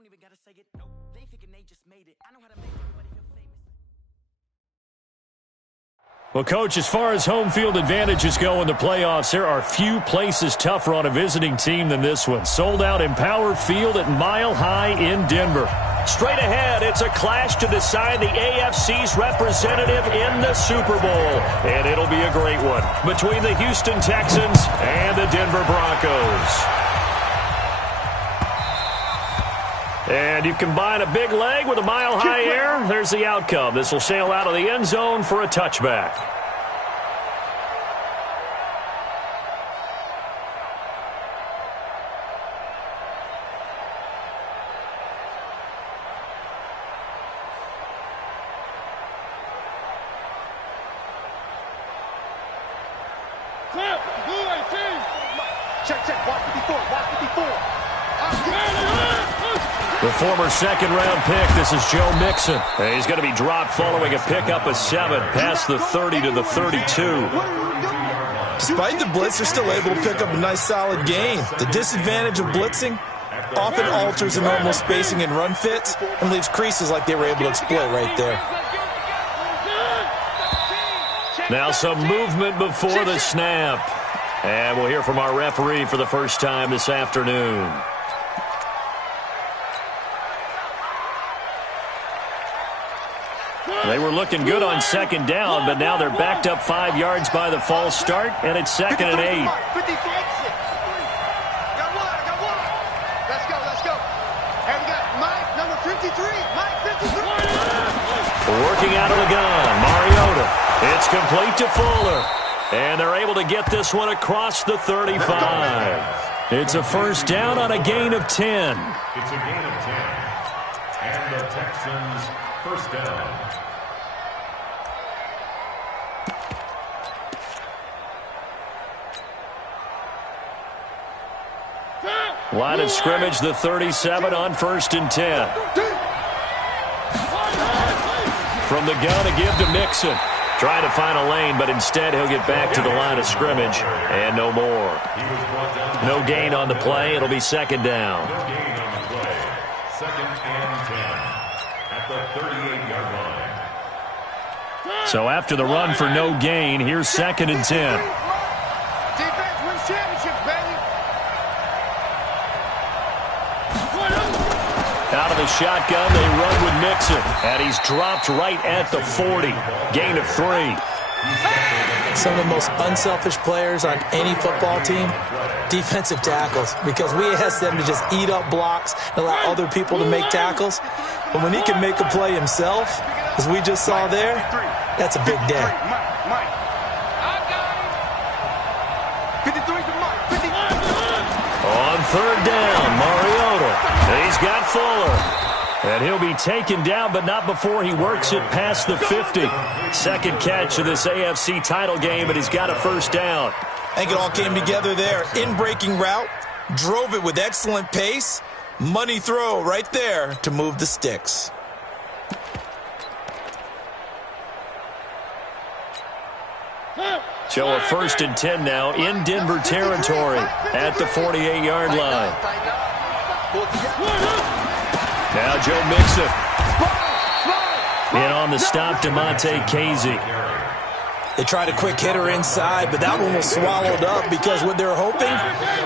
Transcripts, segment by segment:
don't even gotta say it. No, they thinking they just made it. I know how to make everybody feel famous. Well, Coach, as far as home field advantages go in the playoffs, there are few places tougher on a visiting team than this one. Sold out Empower Field at Mile High in Denver. Straight ahead, it's a clash to decide the AFC's representative in the Super Bowl. And it'll be a great one between the Houston Texans and the Denver Broncos. And you combine a big leg with a mile-high air, there's the outcome. This will sail out of the end zone for a touchback. Check, watch 54. The former second-round pick, this is Joe Mixon. And he's going to be dropped following a pickup of 7 past the 30 to the 32. Despite the blitz, they're still able to pick up a nice, solid gain. The disadvantage of blitzing often alters the normal spacing and run fits and leaves creases like they were able to exploit right there. Now some movement before the snap. And we'll hear from our referee for the first time this afternoon. They were looking good on second down, but now they're backed up 5 yards by the false start, and it's 2nd and 8. Got one. Let's go. And we got Mike, number 53. Mike, 53. Working out of the gun, Mariota. It's complete to Fuller. And they're able to get this one across the 35. It's a first down on a gain of 10. It's a gain of 10. And the Texans first down. Line of scrimmage, the 37 on 1st and 10. From the gun, a give to Mixon. Trying to find a lane, but instead he'll get back to the line of scrimmage. And no more. No gain on the play. It'll be 2nd down. No gain on the play. 2nd and 10 at the 38-yard line. So after the run for no gain, here's 2nd and 10. Defense wins championships, baby. Out of the shotgun, they run with Mixon. And he's dropped right at the 40. Gain of 3. Some of the most unselfish players on any football team, defensive tackles, because we ask them to just eat up blocks and allow other people to make tackles. But when he can make a play himself, as we just saw there, that's a big day. Mike. I got him. 53 to Mike. 50. On 3rd down, Mariota. He's got Fuller. And he'll be taken down, but not before he works it past the 50. Second catch of this AFC title game, and he's got a first down. I think it all came together there. In-breaking route, drove it with excellent pace. Money throw right there to move the sticks. So a 1st and 10 now in Denver territory at the 48-yard line. Now Joe Mixon. In on the stop, DeMonte Casey. They tried a quick hitter inside, but that one was swallowed up because what they're hoping,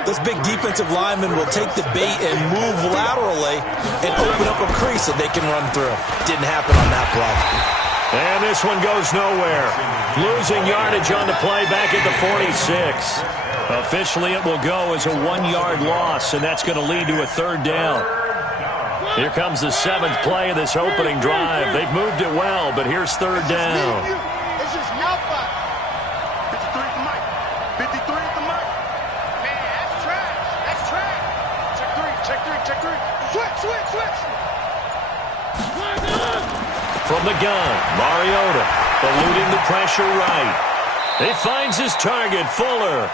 those big defensive linemen will take the bait and move laterally and open up a crease that they can run through. Didn't happen on that play. And this one goes nowhere. Losing yardage on the play back at the 46. Officially, it will go as a 1-yard loss, and that's going to lead to a 3rd down. Here comes the 7th play of this opening drive. They've moved it well, but here's 3rd down. It's just now 53 to Mike. 53 to Mike. Man, that's trash. Check three. Switch. From the gun, Mariota eluding the pressure right. He finds his target, Fuller.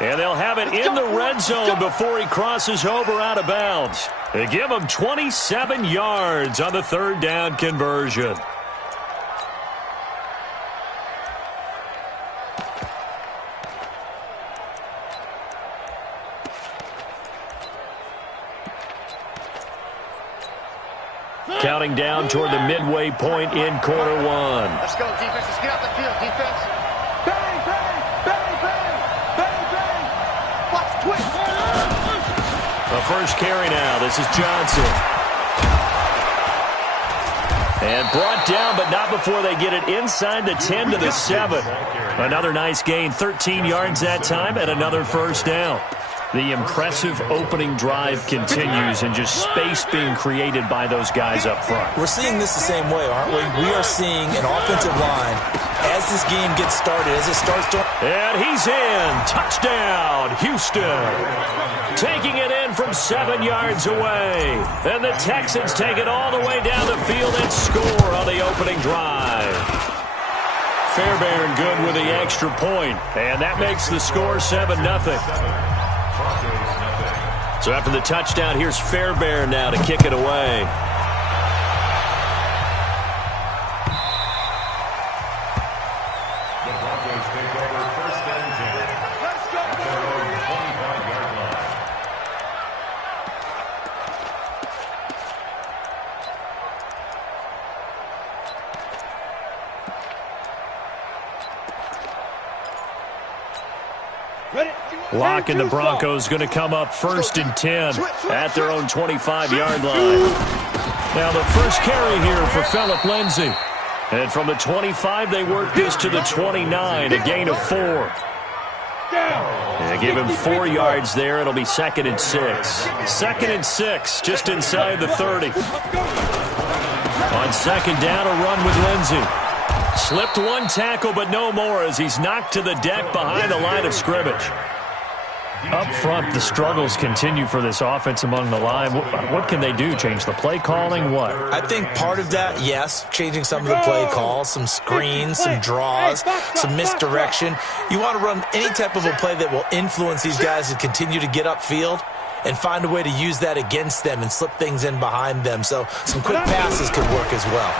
And they'll have it in the red zone before he crosses over out of bounds. They give him 27 yards on the 3rd down conversion. counting down toward the midway point in quarter one. Let's go, defense. Let's get out the field, defense. Bang, bang, bang, bang, bang, bang. Watch, twist. The first carry now. This is Johnson. And brought down, but not before they get it inside the 10 to the 7. Another nice gain, 13 yards that time, and another first down. The impressive opening drive continues, and just space being created by those guys up front. We're seeing this the same way, aren't we? We are seeing an offensive line as this game gets started, as it starts to... And he's in. Touchdown, Houston. Taking it in from 7 yards away. And the Texans take it all the way down the field and score on the opening drive. Fairbairn good with the extra point, and that makes the score 7-0. So after the touchdown, here's Fairbairn now to kick it away. The Broncos take over first and 10. Let's go, at their own 25-yard line. Lock and the Broncos going to come up first and 10 at their own 25-yard line. Now the first carry here for Phillip Lindsay. And from the 25, they work this to the 29, a gain of 4. They give him 4 yards there. It'll be 2nd and 6. 2nd and 6, just inside the 30. On 2nd down, a run with Lindsay. Slipped one tackle, but no more as he's knocked to the deck behind the line of scrimmage. Up front, the struggles continue for this offense among the line. What can they do? Change the play calling? What? I think part of that, yes, changing some of the play calls, some screens, some draws, some misdirection. You want to run any type of a play that will influence these guys to continue to get upfield and find a way to use that against them and slip things in behind them. So some quick passes could work as well.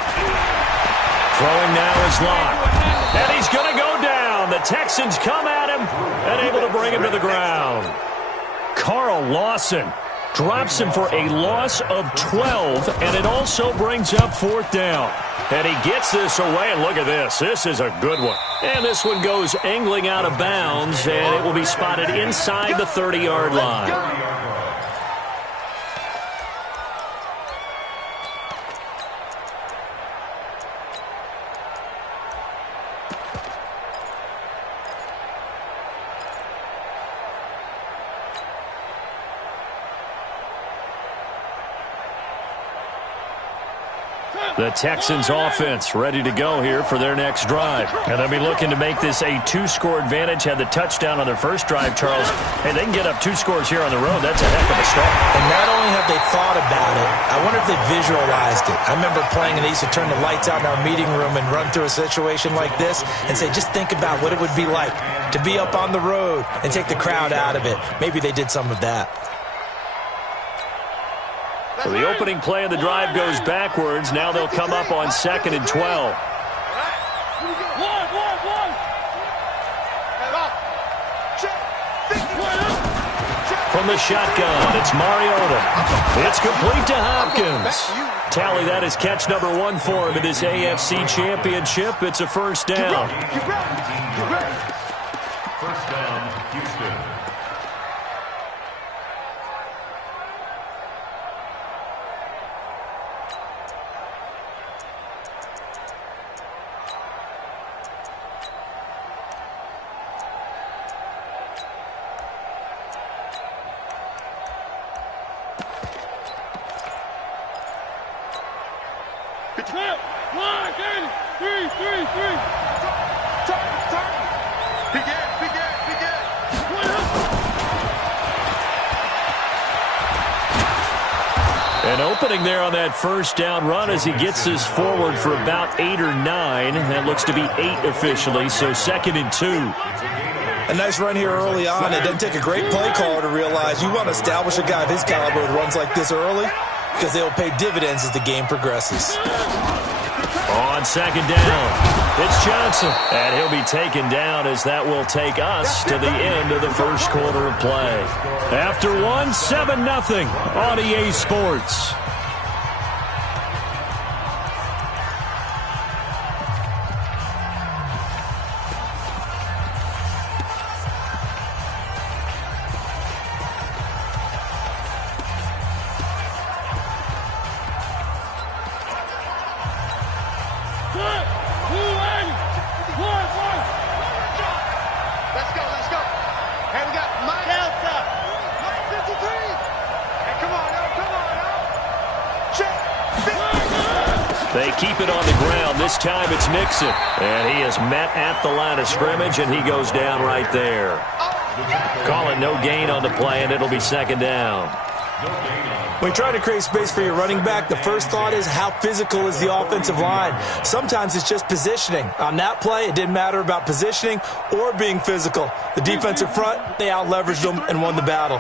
Throwing now is Locke. And he's going to go down. The Texans come at him and able to bring him to the ground. Carl Lawson drops him for a loss of 12, and it also brings up 4th down. And he gets this away, and look at this. This is a good one. And this one goes angling out of bounds, and it will be spotted inside the 30-yard line. The Texans offense ready to go here for their next drive. And they'll be looking to make this a 2-score advantage. Had the touchdown on their first drive, Charles. Hey, they can get up 2 scores here on the road. That's a heck of a start. And not only have they thought about it, I wonder if they visualized it. I remember playing and they used to turn the lights out in our meeting room and run through a situation like this and say, just think about what it would be like to be up on the road and take the crowd out of it. Maybe they did some of that. So the opening play of the drive goes backwards. Now they'll come up on 2nd and 12. From the shotgun, it's Mariota. It's complete to Hopkins. Tally, that is catch number 1 for him in this AFC Championship. It's a first down. First down, Houston. An opening there on that first down run as he gets this forward for about 8 or 9. That looks to be 8 officially, so 2nd and 2. A nice run here early on. It doesn't take a great play caller to realize you want to establish a guy of his caliber with runs like this early because they'll pay dividends as the game progresses. On 2nd down, it's Johnson. And he'll be taken down as that will take us to the end of the first quarter of play. After one, 7-0 on EA Sports. They keep it on the ground. This time it's Mixon. And he is met at the line of scrimmage, and he goes down right there. Calling no gain on the play, and it'll be second down. When you try to create space for your running back, the first thought is how physical is the offensive line. Sometimes it's just positioning. On that play, it didn't matter about positioning or being physical. The defensive front, they out-leveraged them and won the battle.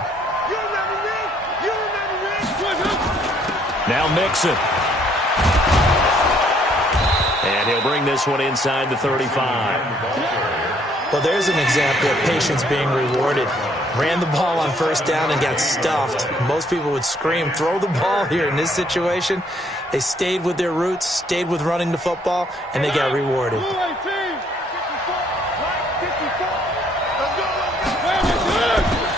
Now Mixon. And he'll bring this one inside the 35. Well, there's an example of patience being rewarded. Ran the ball on first down and got stuffed. Most people would scream, throw the ball here. In this situation, they stayed with their roots, stayed with running the football, and they got rewarded.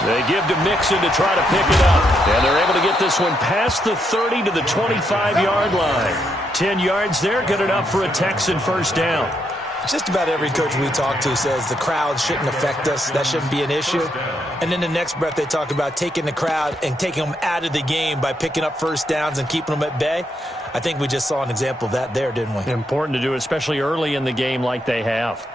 They give to Mixon to try to pick it up. And they're able to get this one past the 30 to the 25-yard line. 10 yards there, good enough for a Texan first down. Just about every coach we talk to says the crowd shouldn't affect us. That shouldn't be an issue. And in the next breath, they talk about taking the crowd and taking them out of the game by picking up first downs and keeping them at bay. I think we just saw an example of that there, didn't we? Important to do, especially early in the game like they have.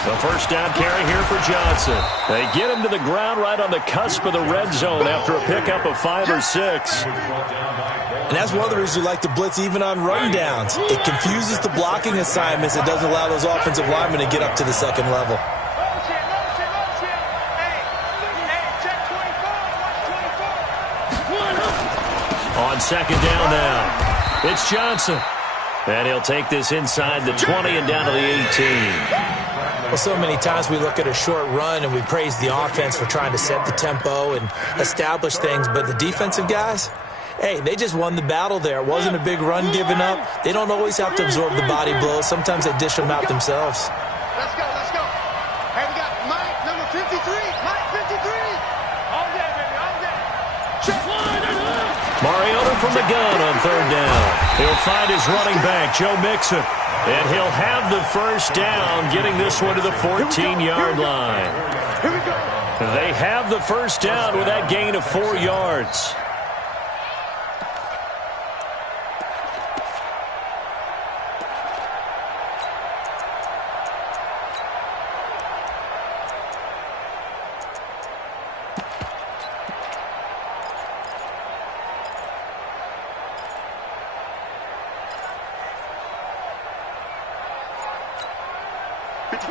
The first down carry here for Johnson. They get him to the ground right on the cusp of the red zone after a pickup of 5 or 6. And that's one of the reasons we like to blitz even on run downs. It confuses the blocking assignments. It doesn't allow those offensive linemen to get up to the second level. On second down now, it's Johnson. And he'll take this inside the 20 and down to the 18. Well, so many times we look at a short run and we praise the offense for trying to set the tempo and establish things, but the defensive guys, hey, they just won the battle there. It wasn't a big run given up. They don't always have to absorb the body blows. Sometimes they dish them out themselves. Let's go, let's go. Hey, we got Mike, number 53. Mike, 53. All day, baby, all day. Check. Mariota from the gun on third down. He'll find his running back, Joe Mixon. And he'll have the first down, getting this one to the 14-yard line. Here we go. They have the first down with that gain of 4 yards.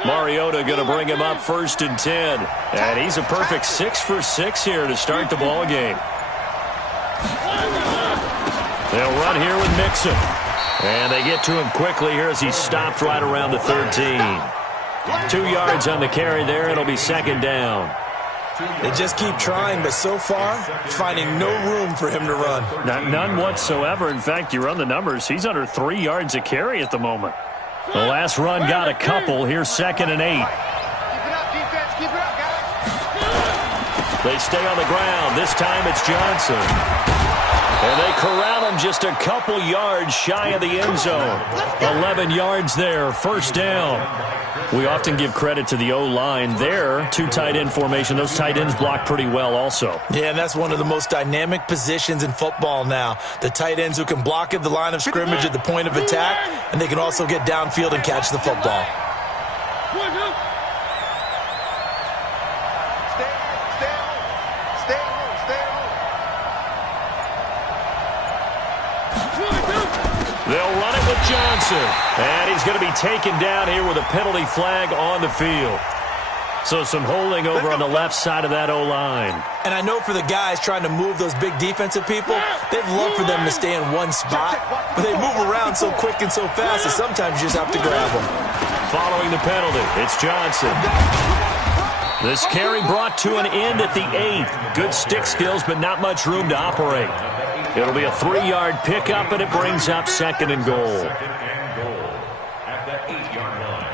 Mariota going to bring him up first and 10. And he's a perfect 6 for 6 here to start the ball game. They'll run here with Mixon. And they get to him quickly here as he stopped right around the 13. 2 yards on the carry there. It'll be second down. They just keep trying, but so far, finding no room for him to run. None whatsoever. In fact, you run the numbers. He's under 3 yards a carry at the moment. The last run got a couple. Here's second and 8. Keep it up, defense. Keep it up, guys. They stay on the ground. This time it's Johnson. And they corral him just a couple yards shy of the end zone. 11 yards there. First down. We often give credit to the O-line there. 2 tight end formation. Those tight ends block pretty well also. Yeah, and that's one of the most dynamic positions in football now. The tight ends who can block at the line of scrimmage at the point of attack, and they can also get downfield and catch the football. They'll run it with Johnson. And he's going to be taken down here with a penalty flag on the field. So some holding over on the left side of that O-line. And I know for the guys trying to move those big defensive people, they'd love for them to stay in one spot. But they move around so quick and so fast that sometimes you just have to grab them. Following the penalty, it's Johnson. This carry brought to an end at the 8. Good stick skills, but not much room to operate. It'll be a 3-yard pickup, and it brings up second and goal. Second and goal at the 8-yard line.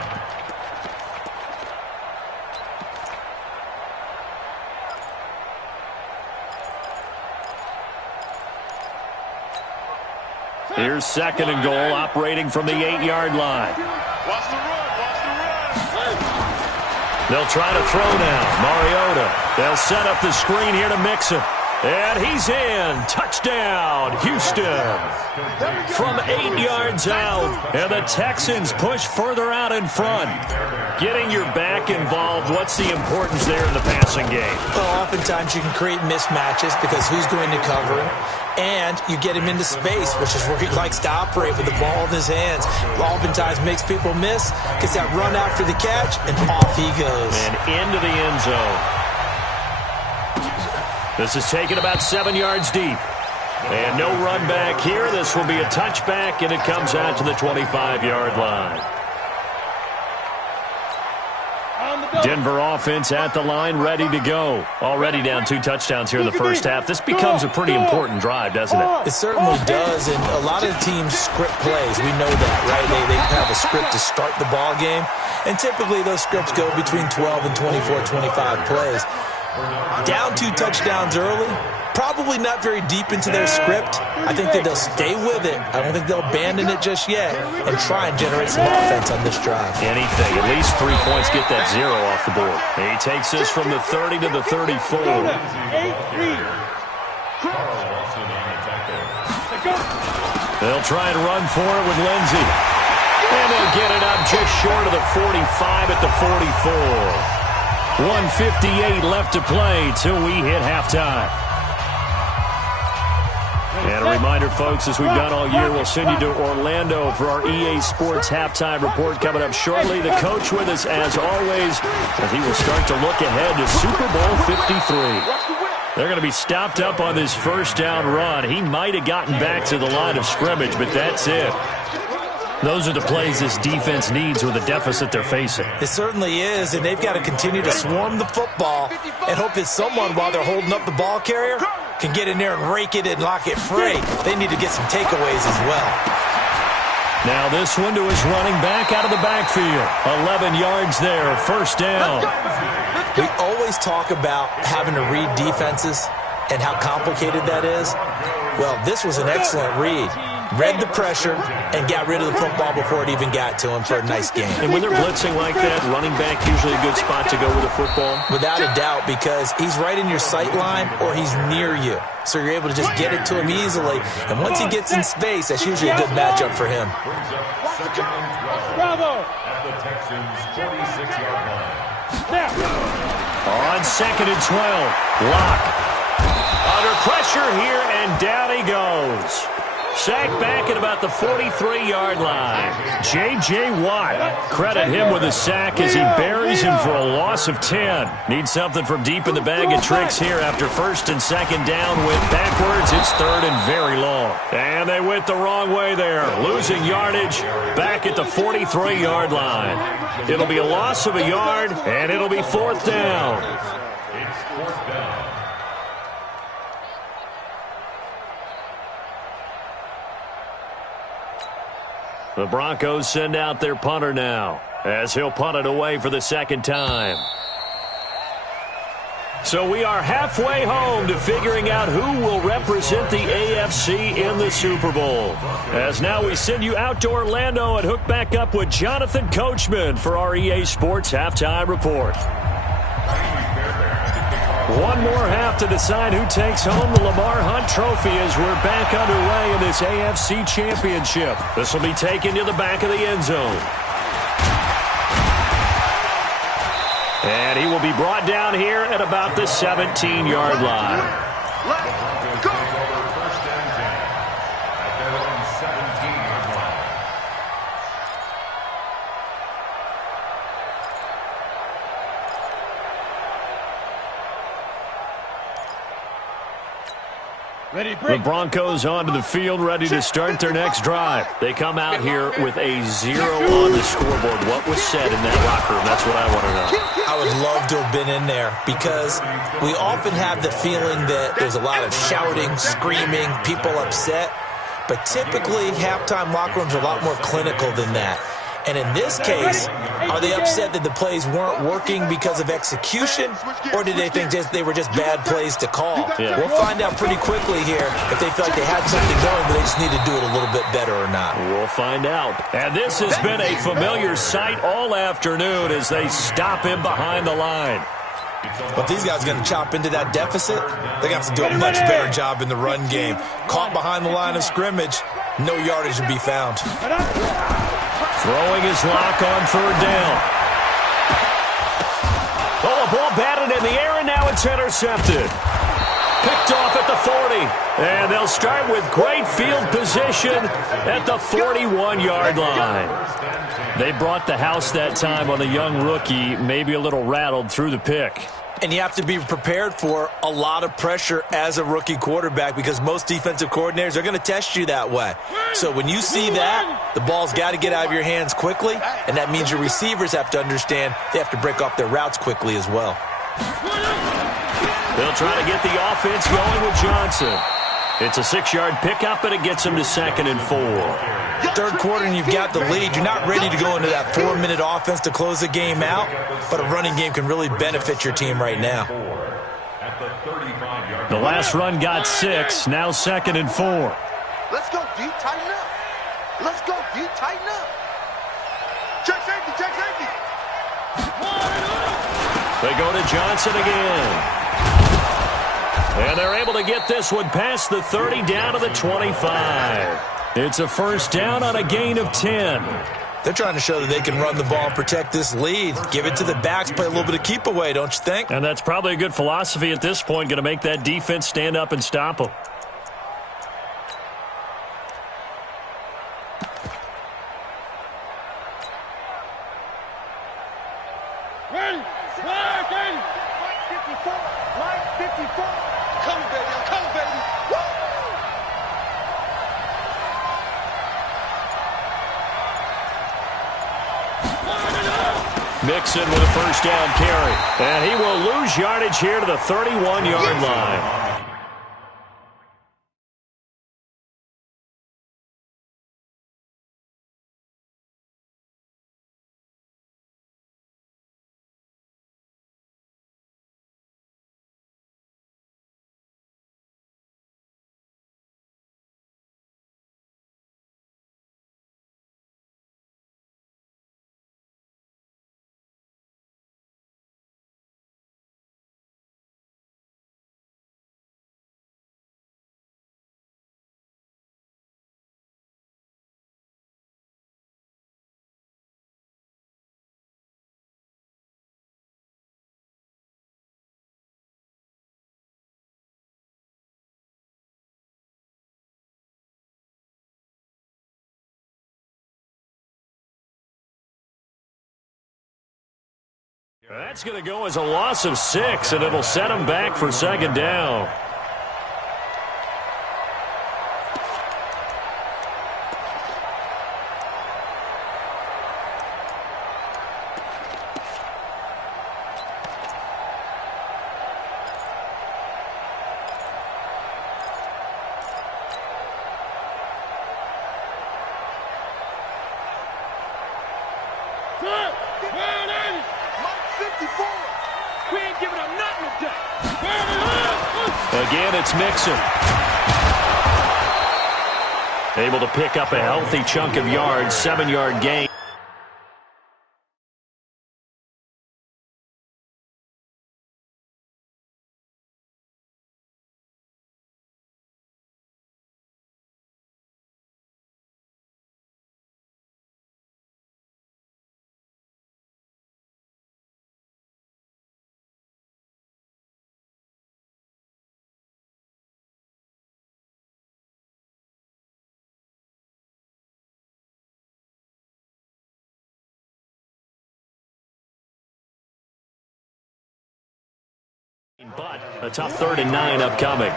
Here's 2nd and goal, operating from the 8-yard line. Watch the run. They'll try to throw now. Mariota. They'll set up the screen here to Mixon. And he's in. Touchdown, Houston. From 8 yards out. And the Texans push further out in front. Getting your back involved, what's the importance there in the passing game? Well, oftentimes you can create mismatches because who's going to cover him? And you get him into space, which is where he likes to operate with the ball in his hands. Oftentimes makes people miss, gets that run after the catch, and off he goes. And into the end zone. This is taken about 7 yards deep. And no run back here. This will be a touchback, and it comes out to the 25-yard line. Denver offense at the line, ready to go. Already down 2 touchdowns here in the first half. This becomes a pretty important drive, doesn't it? It certainly does, and a lot of the teams script plays. We know that, right? They have a script to start the ball game, and typically those scripts go between 12 and 24, 25 plays. Down 2 touchdowns early, probably not very deep into their script. I think that they'll stay with it. I don't think they'll abandon it just yet and try and generate some offense on this drive. Anything. At least 3 points, get that 0 off the board. He takes this from the 30 to the 34. They'll try and run for it with Lindsey. And they'll get it up just short of the 45 at the 44. 1:58 left to play till we hit halftime. And a reminder, folks, as we've done all year, we'll send you to Orlando for our EA Sports Halftime Report coming up shortly. The coach with us, as always, as he will start to look ahead to Super Bowl 53. They're going to be stopped up on this first down run. He might have gotten back to the line of scrimmage, but that's it. Those are the plays this defense needs with the deficit they're facing. It certainly is, and they've got to continue to swarm the football and hope that someone, while they're holding up the ball carrier, can get in there and rake it and lock it free. They need to get some takeaways as well. Now this one to his running back out of the backfield. 11 yards there, first down. We always talk about having to read defenses and how complicated that is. Well, this was an excellent read. Read the pressure and got rid of the football before it even got to him for a nice game. And when they're blitzing like that, running back usually a good spot to go with the football? Without a doubt, because he's right in your sight line or he's near you. So you're able to just get it to him easily. And once he gets in space, that's usually a good matchup for him. Bravo! At the Texans' 46-yard line. On 2nd and 12, Locke. Under pressure here, and down he goes. Sacked back at about the 43-yard line. J.J. Watt, credit him with a sack as he buries him for a loss of 10. Needs something from deep in the bag of tricks here after 1st and 2nd down. Went backwards, it's 3rd and very long. And they went the wrong way there. Losing yardage back at the 43-yard line. It'll be a loss of a yard, and it'll be 4th down. It's 4th down. The Broncos send out their punter now, as he'll punt it away for the 2nd time. So we are halfway home to figuring out who will represent the AFC in the Super Bowl. As now we send you out to Orlando and hook back up with Jonathan Coachman for our EA Sports Halftime Report. One more half to decide who takes home the Lamar Hunt Trophy as we're back underway in this AFC Championship. This will be taken to the back of the end zone. And he will be brought down here at about the 17-yard line. Let's go. First and 10 at their own 17-yard line. The Broncos onto the field, ready to start their next drive. They come out here with a 0 on the scoreboard. What was said in that locker room? That's what I want to know. I would love to have been in there because we often have the feeling that there's a lot of shouting, screaming, people upset. But typically, halftime locker rooms are a lot more clinical than that. And in this case, are they upset that the plays weren't working because of execution, or did they think they were just bad plays to call? Yeah. We'll find out pretty quickly here if they feel like they had something going, but they just need to do it a little bit better or not. We'll find out. And this has been a familiar sight all afternoon as they stop him behind the line. But these guys are going to chop into that deficit. They're going to have to do a much better job in the run game. Caught behind the line of scrimmage, no yardage to be found. Throwing his lock on third down. Oh, a ball batted in the air, and now it's intercepted. Picked off at the 40. And they'll start with great field position at the 41-yard line. They brought the house that time on a young rookie, maybe a little rattled through the pick. And you have to be prepared for a lot of pressure as a rookie quarterback because most defensive coordinators are going to test you that way. So when you see that, the ball's got to get out of your hands quickly, and that means your receivers have to understand they have to break off their routes quickly as well. They'll try to get the offense going with Johnson. It's a 6-yard pickup, and it gets him to 2nd and 4. Third quarter and you've got the lead. You're not ready to go into that 4-minute offense to close the game out, but a running game can really benefit your team right now. The last run got 6, now 2nd and 4. Let's go, D. Tighten up. Let's go, D. Tighten up. Check safety, check safety. They go to Johnson again. And they're able to get this one past the 30 down to the 25. It's a first down on a gain of 10. They're trying to show that they can run the ball and protect this lead. Give it to the backs, play a little bit of keep away, don't you think? And that's probably a good philosophy at this point, going to make that defense stand up and stop them. Ready, line 54, line 54. Come, baby, come, baby. Woo! Mixon with a first down carry. And he will lose yardage here to the 31-yard line. That's going to go as a loss of 6, and it'll set them back for 2nd down. Again, it's Mixon. Able to pick up a healthy chunk of yards, 7-yard gain. But a tough 3rd and 9 upcoming. I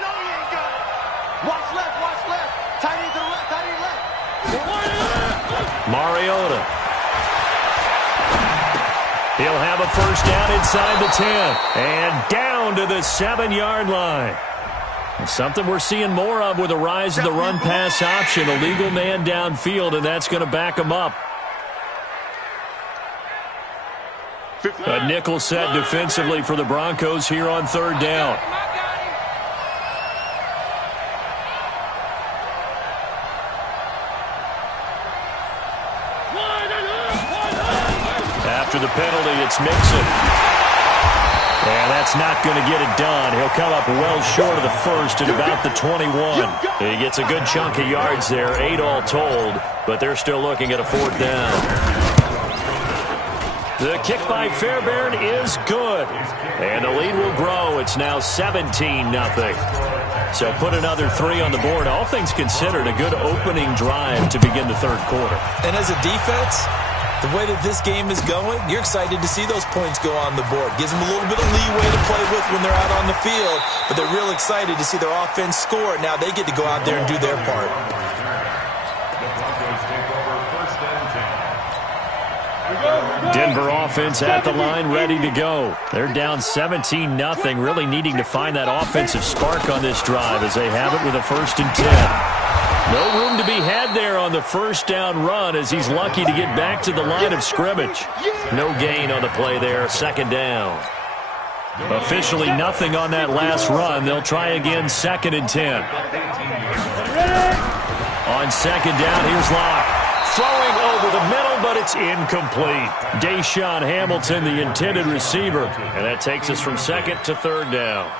know he ain't got it. Watch left, watch left. Tight Mariota. He'll have a first down inside the 10. And down to the 7-yard line. Something we're seeing more of with the rise of the run-pass option. A legal man downfield, and that's going to back him up. A nickel set defensively for the Broncos here on third down. After the penalty, it's Mixon. And that's not going to get it done. He'll come up well short of the first at about the 21. He gets a good chunk of yards there, 8 all told, but they're still looking at a fourth down. The kick by Fairbairn is good. And the lead will grow. It's now 17-0. So put another 3 on the board. All things considered, a good opening drive to begin the third quarter. And as a defense, the way that this game is going, you're excited to see those points go on the board. Gives them a little bit of leeway to play with when they're out on the field, but they're real excited to see their offense score. Now they get to go out there and do their part. Denver offense at the line, ready to go. They're down 17-0, really needing to find that offensive spark on this drive as they have it with a 1st and 10. No room to be had there on the first down run as he's lucky to get back to the line of scrimmage. No gain on the play there, 2nd down. Officially nothing on that last run. They'll try again, 2nd and 10. On 2nd down, here's Locke. Throwing over the middle, but it's incomplete. Deshaun Hamilton, the intended receiver. And that takes us from 2nd to 3rd down.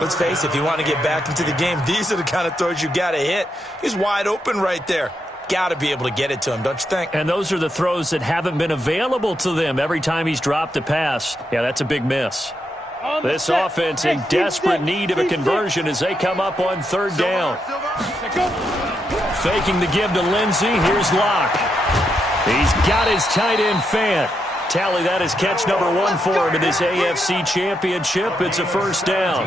Let's face it, if you want to get back into the game, these are the kind of throws you got to hit. He's wide open right there. Got to be able to get it to him, don't you think? And those are the throws that haven't been available to them every time he's dropped a pass. Yeah, that's a big miss. This offense in desperate need of a conversion as they come up on 3rd down. Faking the give to Lindsey. Here's Locke. He's got his tight end Fant. Tally that is catch number 1 for him in this AFC Championship. It's a 1st down.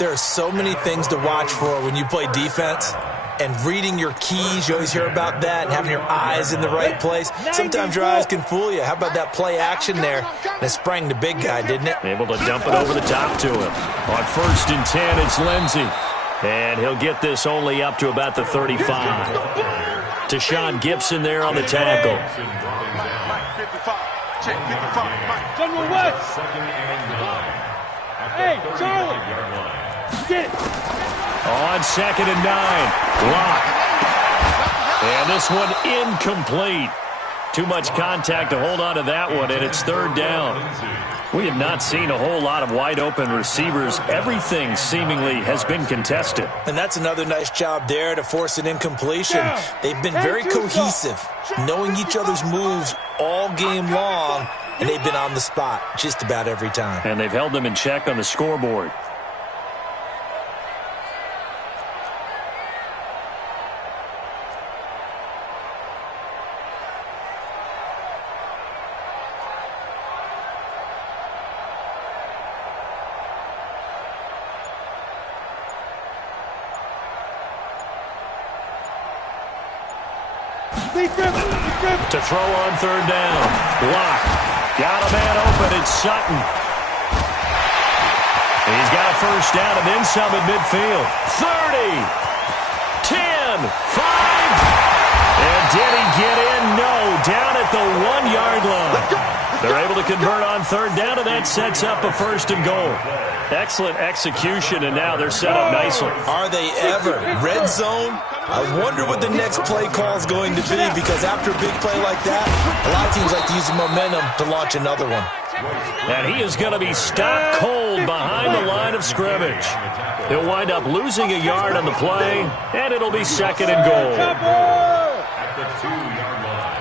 There are so many things to watch for when you play defense. And reading your keys, you always hear about that, and having your eyes in the right place. Sometimes your eyes can fool you. How about that play action there? And it sprang the big guy, didn't it? Able to dump it over the top to him. On 1st and 10, it's Lindsey. And he'll get this only up to about the 35. Tashawn Gibson there on the tackle. General West. Hey, Charlie. Get it. On 2nd and 9, Locke. And this one incomplete. Too much contact to hold on to that one, and it's 3rd down. We have not seen a whole lot of wide-open receivers. Everything seemingly has been contested. And that's another nice job there to force an incompletion. They've been very cohesive, knowing each other's moves all game long, and they've been on the spot just about every time. And they've held them in check on the scoreboard. To throw on 3rd down. Locke. Got a man open. It's Sutton. He's got a 1st down and then some at midfield. 30. 10. 5. And did he get in? No. Down at the 1-yard line. They're able to convert on 3rd down, and that sets up a 1st and goal. Excellent execution, and now they're set up nicely. Are they ever? Red zone? I wonder what the next play call is going to be, because after a big play like that, a lot of teams like to use the momentum to launch another one. And he is going to be stopped cold behind the line of scrimmage. He'll wind up losing a yard on the play, and it'll be 2nd and goal. At the 2-yard line.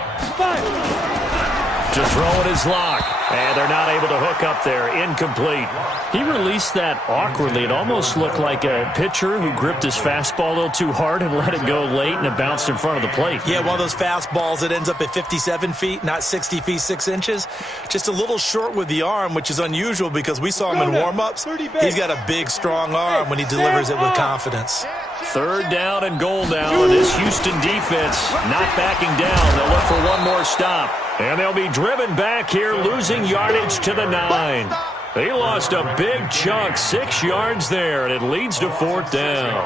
to throw at his lock. And they're not able to hook up there. Incomplete. He released that awkwardly. It almost looked like a pitcher who gripped his fastball a little too hard and let it go late, and it bounced in front of the plate. Yeah, one of those fastballs that ends up at 57 feet, not 60 feet, 6 inches. Just a little short with the arm, which is unusual because we saw him in warm-ups. He's got a big, strong arm when he delivers it with confidence. Third down and goal now, and this Houston defense not backing down. They'll look for one more stop. And they'll be driven back here, losing yardage to the 9. They lost a big chunk, 6 yards there, and it leads to 4th down.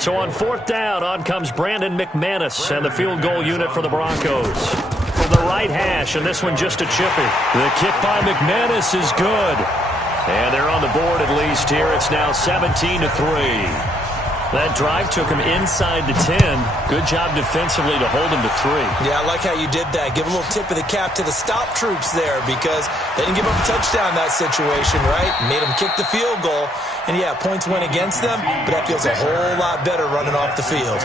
So on 4th down, on comes Brandon McManus and the field goal unit for the Broncos. From the right hash, and this one just a chippy. The kick by McManus is good. And they're on the board at least here. It's now 17-3. That drive took him inside the 10. Good job defensively to hold him to 3. Yeah, I like how you did that. Give a little tip of the cap to the stop troops there because they didn't give up a touchdown in that situation, right? Made them kick the field goal. And, yeah, points went against them, but that feels a whole lot better running off the field.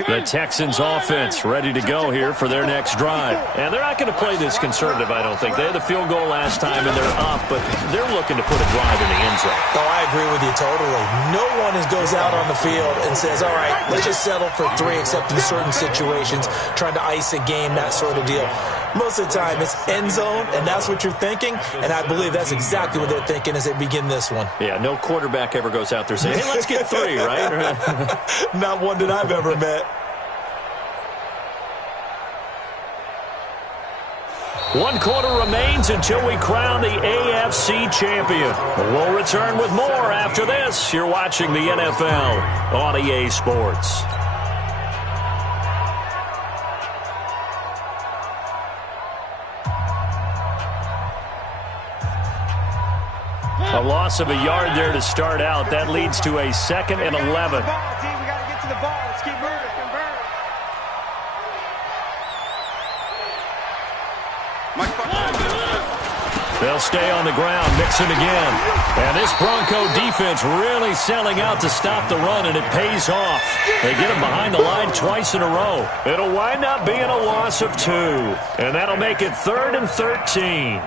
The Texans offense ready to go here for their next drive. And they're not going to play this conservative, I don't think. They had the field goal last time, and they're up, but they're looking to put a drive in the end zone. Oh, I agree with you totally. No one goes out on the field and says, all right, let's just settle for 3, except in certain situations, trying to ice a game, that sort of deal. Most of the time, it's end zone, and that's what you're thinking, and I believe that's exactly what they're thinking as they begin this one. Yeah, no quarterback ever goes out there saying, hey, let's get 3, right? Not one that I've ever met. 1 quarter remains until we crown the AFC champion. We'll return with more after this. You're watching the NFL on EA Sports. A loss of a yard there to start out. That leads to a 2nd and 11. We got to get to the ball. Let's keep moving. They'll stay on the ground, Mixon again. And this Bronco defense really selling out to stop the run, and it pays off. They get him behind the line twice in a row. It'll wind up being a loss of 2. And that'll make it 3rd and 13.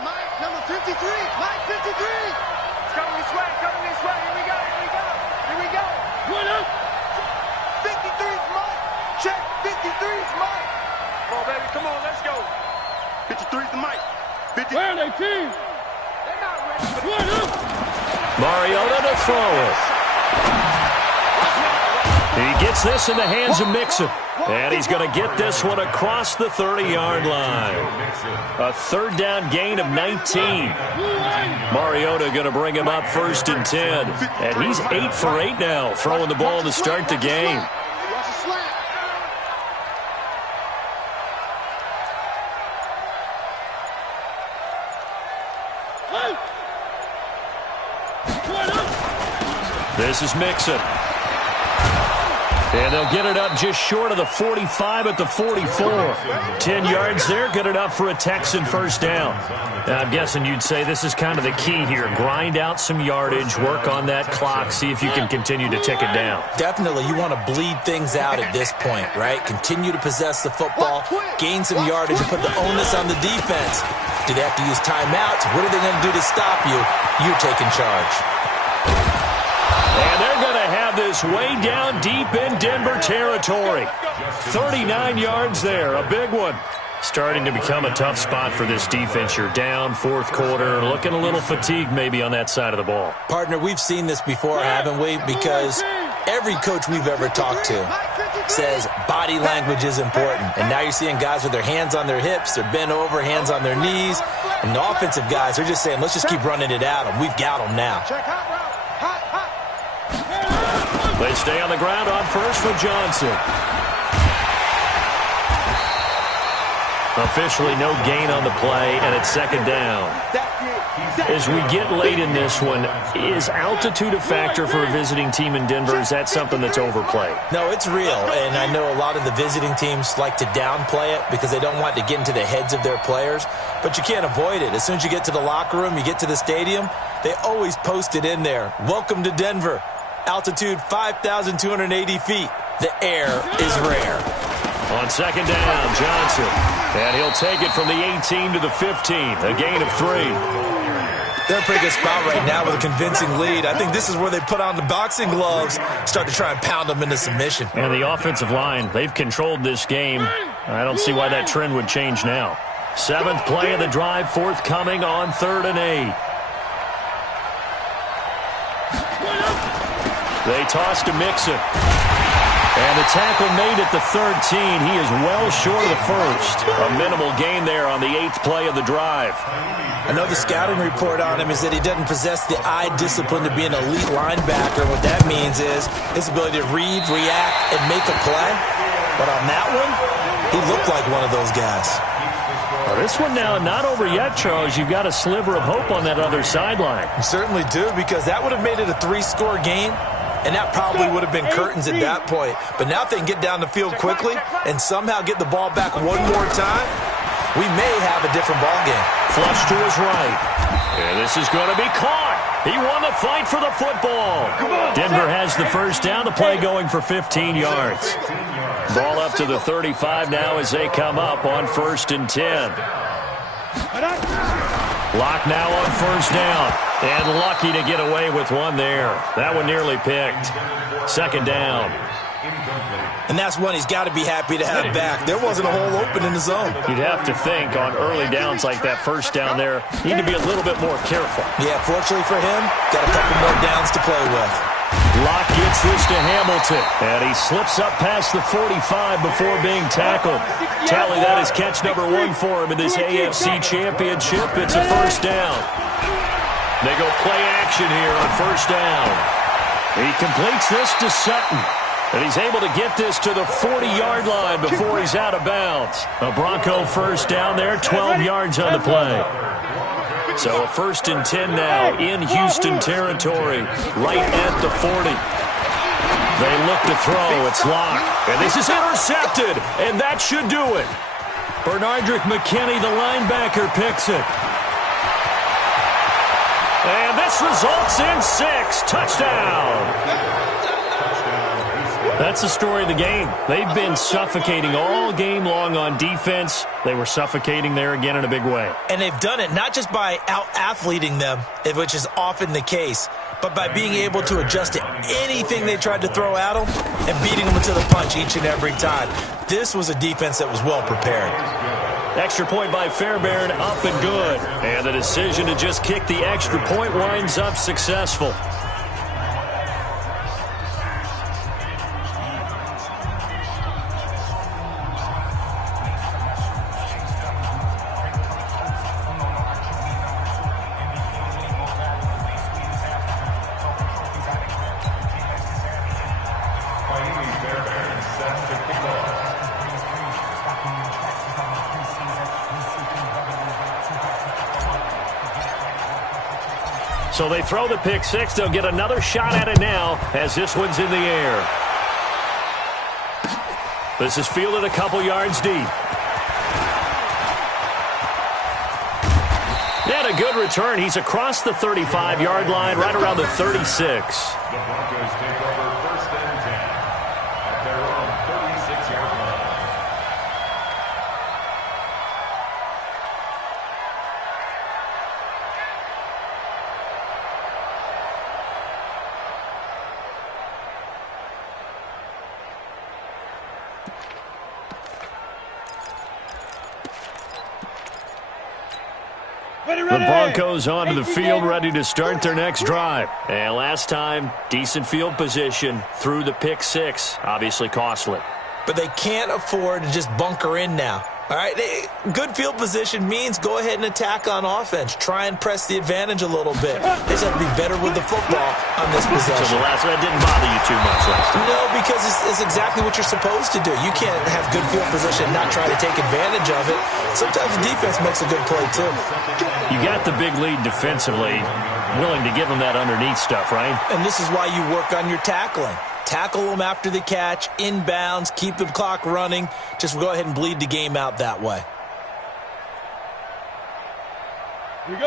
Mike, number 53. Mike, 53. It's coming this way. Coming this way. Here we go. Here we go. Here we go. 53's Mike. Check. 53's Mike. Come on, baby. Come on. Let's go. 53's the Mike. 50. Where are they, team? They're not ready. Mariota to throw it. He gets this in the hands of Mixon. And he's going to get this one across the 30-yard line. A 3rd down gain of 19. Mariota going to bring him up 1st and 10. And he's 8 for 8 now, throwing the ball to start the game. This is Mixon. And they'll get it up just short of the 45 at the 44. 10 yards there, good enough for a Texan 1st down. Now, I'm guessing you'd say this is kind of the key here. Grind out some yardage, work on that clock, see if you can continue to tick it down. Definitely, you want to bleed things out at this point, right? Continue to possess the football, gain some yardage, and put the onus on the defense. Do they have to use timeouts? What are they going to do to stop you? You're taking charge. And they're going to have this way down deep in Denver territory. 39 yards there, a big one. Starting to become a tough spot for this defense. You're down 4th quarter, looking a little fatigued maybe on that side of the ball. Partner, we've seen this before, haven't we? Because every coach we've ever talked to says body language is important. And now you're seeing guys with their hands on their hips, they're bent over, hands on their knees. And the offensive guys are just saying, let's just keep running it at them. We've got them now. They stay on the ground on 1st with Johnson. Officially no gain on the play, and it's second down. As we get late in this one, is altitude a factor for a visiting team in Denver? Is that something that's overplayed? No, it's real, and I know a lot of the visiting teams like to downplay it because they don't want to get into the heads of their players, but you can't avoid it. As soon as you get to the locker room, you get to the stadium, they always post it in there. Welcome to Denver. Altitude 5,280 feet. The air is rare. On second down, Johnson. And he'll take it from the 18 to the 15, a gain of 3. They're in a pretty good spot right now with a convincing lead. I think this is where they put on the boxing gloves, start to try and pound them into submission. And the offensive line, they've controlled this game. I don't see why that trend would change now. 7th play of the drive, forthcoming on 3rd and 8. They toss to Mixon. And the tackle made at the 13. He is well short of the first. A minimal gain there on the 8th play of the drive. I know the scouting report on him is that he doesn't possess the eye discipline to be an elite linebacker. What that means is his ability to read, react, and make a play. But on that one, he looked like one of those guys. Well, this one now not over yet, Charles. You've got a sliver of hope on that other sideline. You certainly do, because that would have made it a 3-score game. And that probably would have been curtains at that point. But now if they can get down the field quickly and somehow get the ball back one more time, we may have a different ball game. Flush to his right. And this is going to be caught. He won the fight for the football. Denver has the first down. The play going for 15 yards. Ball up to the 35 now as they come up on 1st and 10. Lock now on 1st down. And lucky to get away with one there. That one nearly picked. 2nd down. And that's one he's got to be happy to have back. There wasn't a hole open in the zone. You'd have to think on early downs like that 1st down there, you need to be a little bit more careful. Yeah, fortunately for him, got a couple more downs to play with. Locke gets this to Hamilton, and he slips up past the 45 before being tackled. Tally, that is catch number 1 for him in this AFC Championship. It's a 1st down. They go play action here on 1st down. He completes this to Sutton, and he's able to get this to the 40-yard line before he's out of bounds. A Bronco 1st down there, 12 yards on the play. So a 1st and 10 now in Houston territory, right at the 40. They look to throw. It's Locke. And this is intercepted, and that should do it. Bernardrick McKinney, the linebacker, picks it. And this results in 6. Touchdown. That's the story of the game. They've been suffocating all game long on defense. They were suffocating there again in a big way. And they've done it not just by out-athleting them, which is often the case, but by being able to adjust to anything they tried to throw at them and beating them to the punch each and every time. This was a defense that was well prepared. Extra point by Fairbairn, up and good. And the decision to just kick the extra point winds up successful. So they throw the pick 6. They'll get another shot at it now as this one's in the air. This is fielded a couple yards deep. And a good return. He's across the 35-yard line, right around the 36. The Broncos take over 1st and 10 at their own 36-yard line. The Broncos onto the field, ready to start their next drive. And last time, decent field position through the pick 6. Obviously costly. But they can't afford to just bunker in now. All right, good field position means go ahead and attack on offense. Try and press the advantage a little bit. They just have to be better with the football on this possession. So the last one didn't bother you too much last time? No, because it's exactly what you're supposed to do. You can't have good field position and not try to take advantage of it. Sometimes the defense makes a good play, too. You got the big lead defensively, willing to give them that underneath stuff, right? And this is why you work on your tackling. Tackle them after the catch, inbounds, keep the clock running. Just go ahead and bleed the game out that way.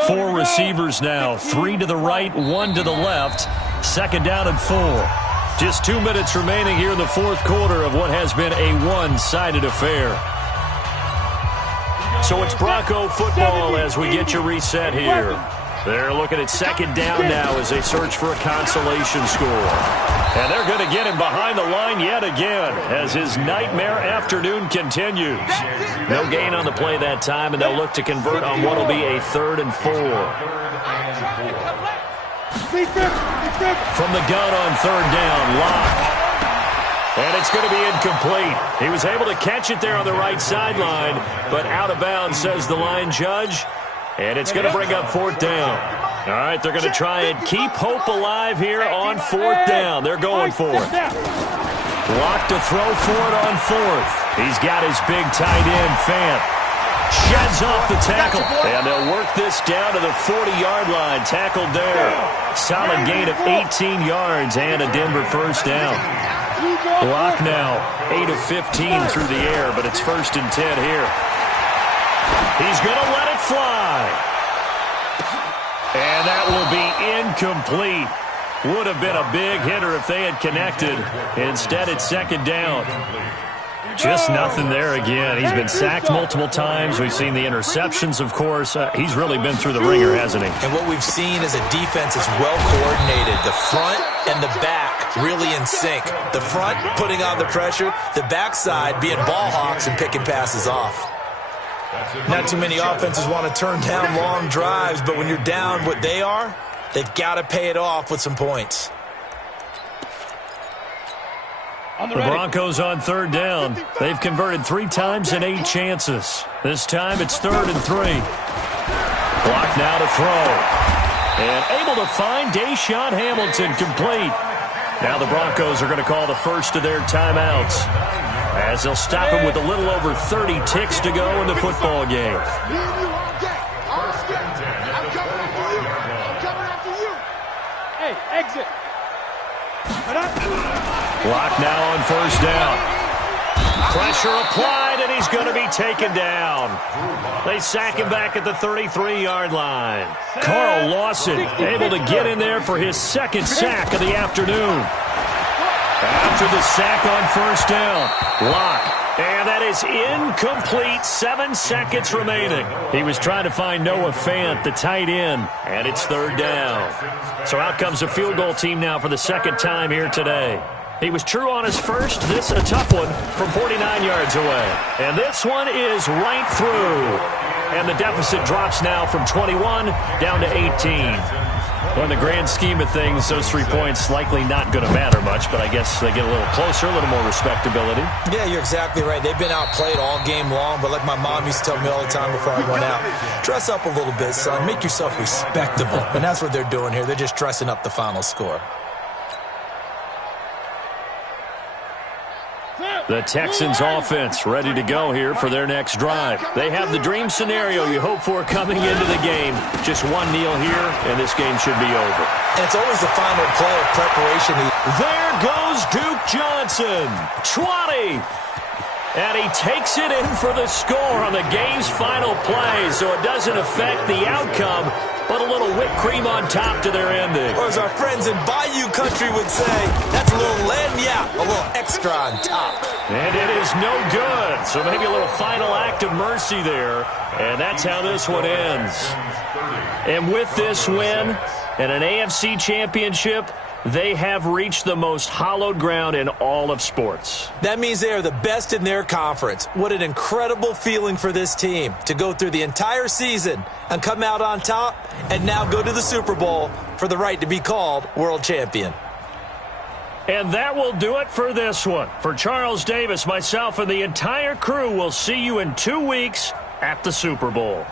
4 receivers now, 3 to the right, 1 to the left. 2nd down and 4. Just 2 minutes remaining here in the 4th quarter of what has been a one-sided affair. So it's Bronco football as we get you reset here. They're looking at 2nd down now as they search for a consolation score. And they're going to get him behind the line yet again as his nightmare afternoon continues. No gain on the play that time, and they'll look to convert on what will be a 3rd and 4. From the gun on 3rd down, Locke. And it's going to be incomplete. He was able to catch it there on the right sideline, but out of bounds, says the line judge. And it's going to bring up 4th down. All right, they're going to try and keep hope alive here on 4th down. They're going for it. Locke to throw for it on 4th. He's got his big tight end, Fant. Sheds off the tackle. And they'll work this down to the 40-yard line. Tackled there. Solid gain of 18 yards and a Denver 1st down. Locke now 8 of 15 through the air, but it's 1st and 10 here. He's going to let it fly. And that will be incomplete. Would have been a big hitter if they had connected. Instead, it's 2nd down. Just nothing there again. He's been sacked multiple times. We've seen the interceptions, of course. He's really been through the ringer, hasn't he? And what we've seen is a defense is well coordinated. The front and the back really in sync. The front putting on the pressure. The backside being ball hawks and picking passes off. Not too many offenses want to turn down long drives, but when you're down what they are, they've got to pay it off with some points. The Broncos on 3rd down. They've converted 3 times in 8 chances. This time it's 3rd and 3. Block now to throw. And able to find Deshaun Hamilton complete. Now the Broncos are going to call the first of their timeouts, as they'll stop him with a little over 30 ticks to go in the football game. Hey, exit. Block now on 1st down. Pressure applied, and he's going to be taken down. They sack him back at the 33-yard line. Carl Lawson able to get in there for his 2nd sack of the afternoon. After the sack on 1st down, Locke. And that is incomplete. 7 seconds remaining. He was trying to find Noah Fant, the tight end, and it's 3rd down. So out comes a field goal team now for the 2nd time here today. He was true on his first. This a tough one from 49 yards away. And this one is right through. And the deficit drops now from 21 down to 18. Well, in the grand scheme of things, those 3 points likely not going to matter much, but I guess they get a little closer, a little more respectability. Yeah, you're exactly right. They've been outplayed all game long, but like my mom used to tell me all the time before I went out, dress up a little bit, son. Make yourself respectable. And that's what they're doing here. They're just dressing up the final score. The Texans offense ready to go here for their next drive. They have the dream scenario you hope for coming into the game. Just one kneel here, and this game should be over. And it's always the final play of preparation. There goes Duke Johnson. 20. And he takes it in for the score on the game's final play, so it doesn't affect the outcome, but a little whipped cream on top to their ending. Or as our friends in Bayou Country would say, that's a little lagniappe, a little extra on top. And it is no good. So maybe a little final act of mercy there. And that's how this one ends. And with this win and an AFC championship, they have reached the most hallowed ground in all of sports. That means they are the best in their conference. What an incredible feeling for this team to go through the entire season and come out on top and now go to the Super Bowl for the right to be called world champion. And that will do it for this one. For Charles Davis, myself, and the entire crew, we'll see you in 2 weeks at the Super Bowl.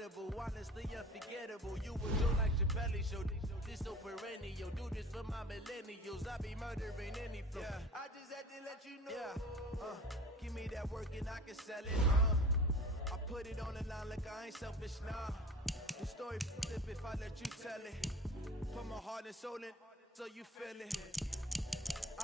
incredible, honestly unforgettable. You would do like your belly show. This so perennial. Do this for my millennials. I be murdering any flow. Yeah. I just had to let you know. Yeah. Give me that work and I can sell it. I put it on the line like I ain't selfish, nah. The story flip if I let you tell it. Put my heart and soul in so you feel it.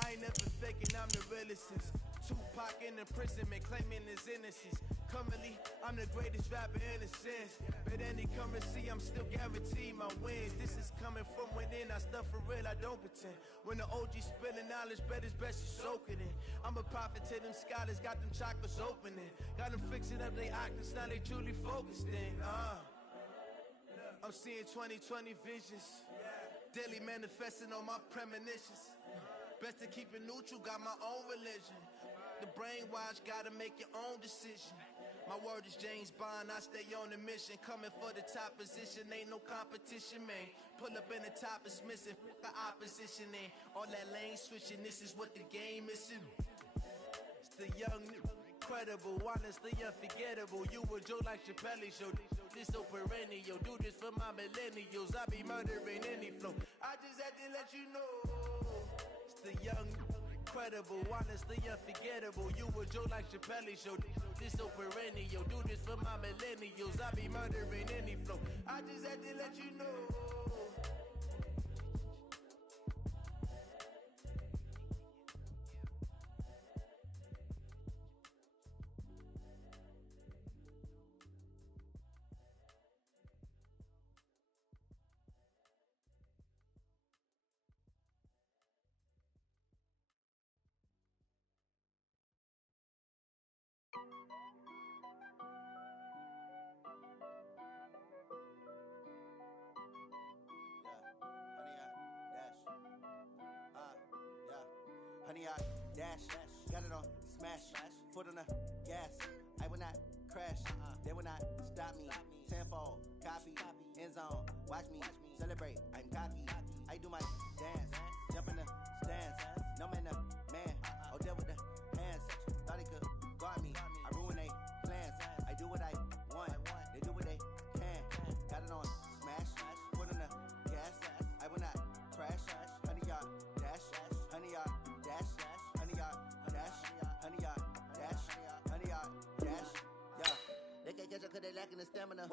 I ain't never faking, I'm the realest since Tupac in imprisonment, claiming his innocence. Currently, I'm the greatest rapper in a sense. But any currency, I'm still guaranteed my wins. This is coming from within, I stuff for real, I don't pretend. When the OG spilling knowledge, bet it's best you soak it in. I'm a prophet to them scholars, got them chakras opening. Got them fixing up they octaves, now they truly focused in. I'm seeing 2020 visions. Daily manifesting on my premonitions. Best to keep it neutral, got my own religion. The brainwash, gotta make your own decision. My word is James Bond, I stay on the mission. Coming for the top position, ain't no competition, man. Pull up in the top is missing, the opposition ain't. All that lane switching, this is what the game is. It's the young, incredible, honestly unforgettable. You a joke like Chappelle show. This so perennial, do this for my millennials. I be murdering any flow. I just had to let you know. It's the young, incredible, honestly unforgettable. You a joke like Chappelle show. This so perennial, do this for my millennials. I be murdering any flow. I just had to let you know. Honey, I dash, got it on smash, foot on the gas. I will not crash, they will not stop me. Tenfold, copy, end zone, watch me celebrate. I'm cocky, I do my dance, jump in the stands. No man, man, oh there with the hands. Thought they could guard me, I ruin they plans. I do what I want, they do what they can. Got it on smash, foot on the gas. I will not crash, honey, y'all dash, honey, y'all. Honey, y'all, dash, honey, y'all, dash, honey, y'all, dash, yeah. They can't catch up cause they lacking the stamina.